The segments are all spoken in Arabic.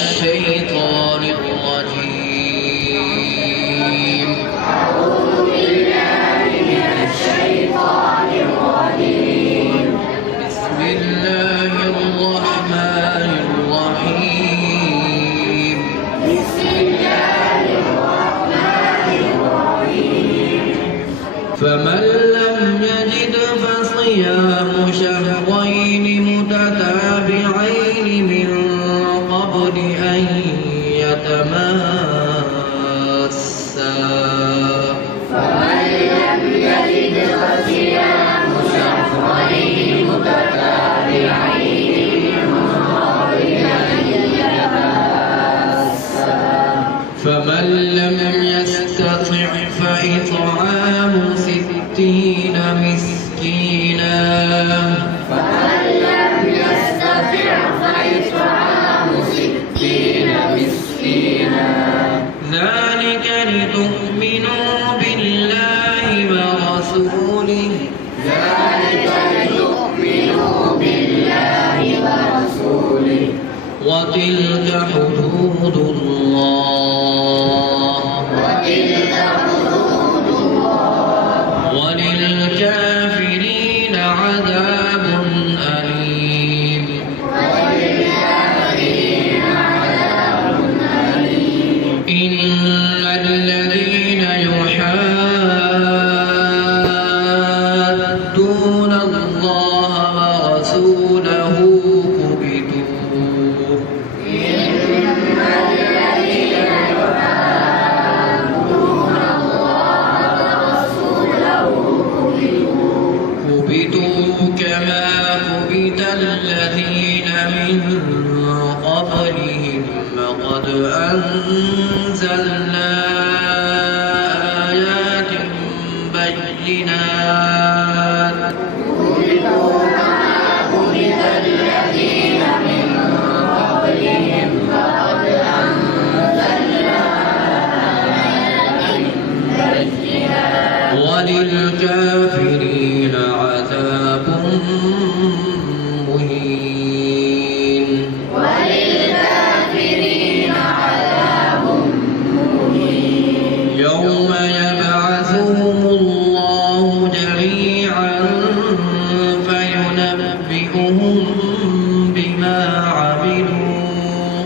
الشيطان الرجيم. أعوذ بالله من الشيطان الرجيم. بسم الله الرحمن الرحيم. بسم الله الرحمن الرحيم. فمن لم يجد فصيام شهرين متتابعين من قبل أن يتماسا. فمن لم يجد فصيام شهرين متتابعين من قبل أن يتماسا. فمن لم يستطع فإطعام 60 مسكينا. فمن لم يستطع فإطعام 60 مسكينا. ذلك لتؤمنوا بالله ورسوله. ذلك لتؤمنوا بالله ورسوله. وتلك حدود الله. وتلك حدود الله. وللكافرين عذاب أليم. وللكافرين عذاب أليم. إن الذين يحادون الله ورسوله كبتوا. إن الذين يحادون الله ورسوله كبتوا كما كبت الذين من قبلهم. قد أنزلنا آيات بينات. كبتوا كما كبت الذين من قبلهم فقد أنزلنا آيات بينات. وللكافرين عذاب مهين. وللكافرين عذاب مهين. يوم يبعثهم الله جميعا فينبئهم بما عملوا.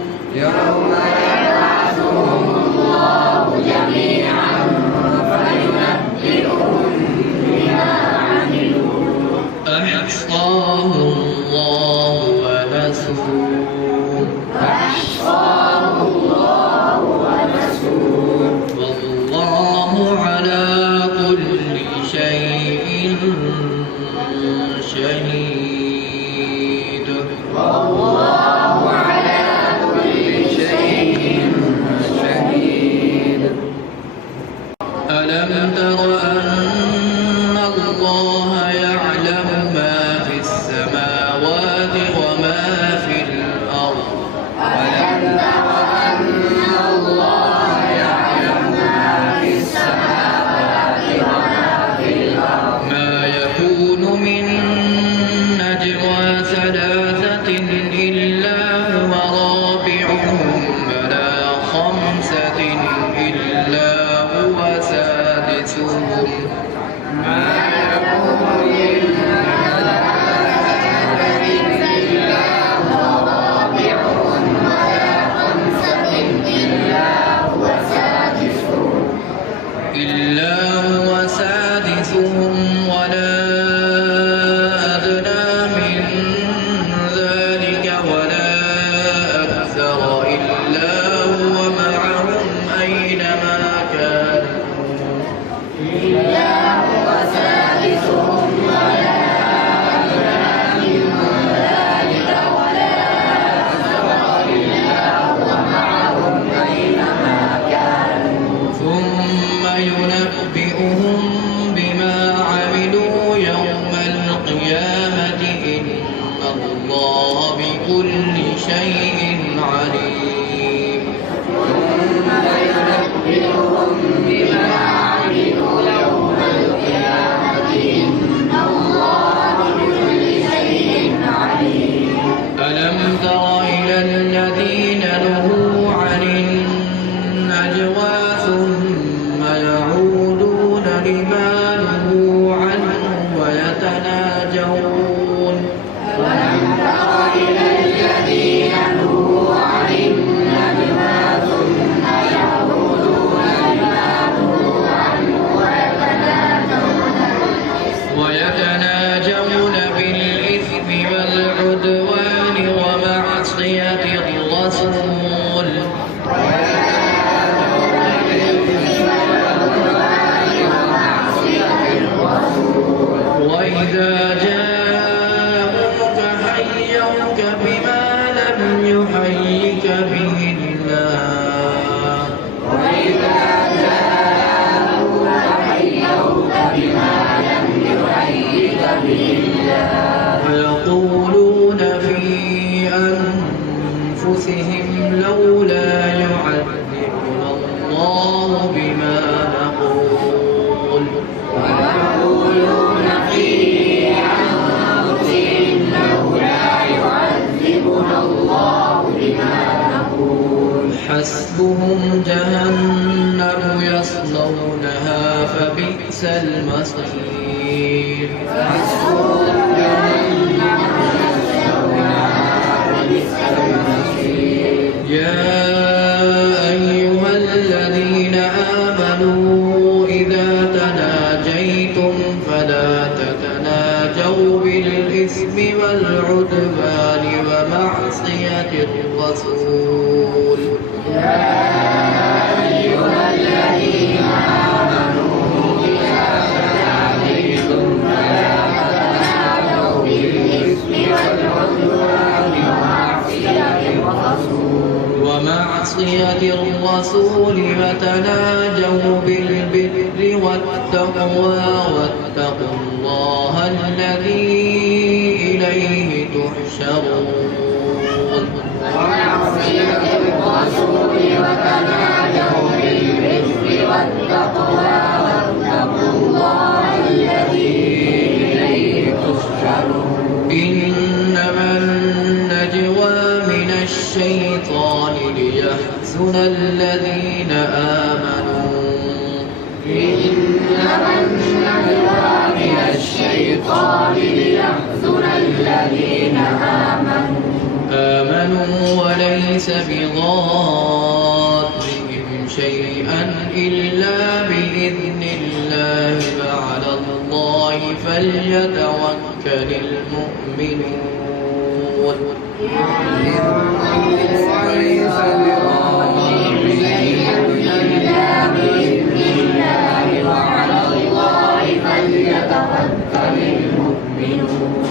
الرسول وإذا جاءوك حيوك بما لم يحيك به الله ويقولون في أنفسهم لولا يعذبنا الله بما نقول حسبهم جهنم يصلونها فبئس المصير يا أيها الذين آمنوا إذا تناجيتم فلا تتناجوا بالإثم والعدوان ومعصية الرسول ومعصية الرسول وتناجوا بالبر والتقوى واتقوا الله الذي إليه تحشرون ومعصية الرسول وتناجوا بالبر والتقوى واتقوا الله الذي إليه تحشرون إنما النجوى من الشيطان ليحزن الذين آمنوا إنما النجوى من الشيطان ليحزن الذين آمنوا وليس بضارهم شيئا إلا بإذن الله وعلى الله فليتوكل المؤمنون وعلى الله فليتوكل المؤمنون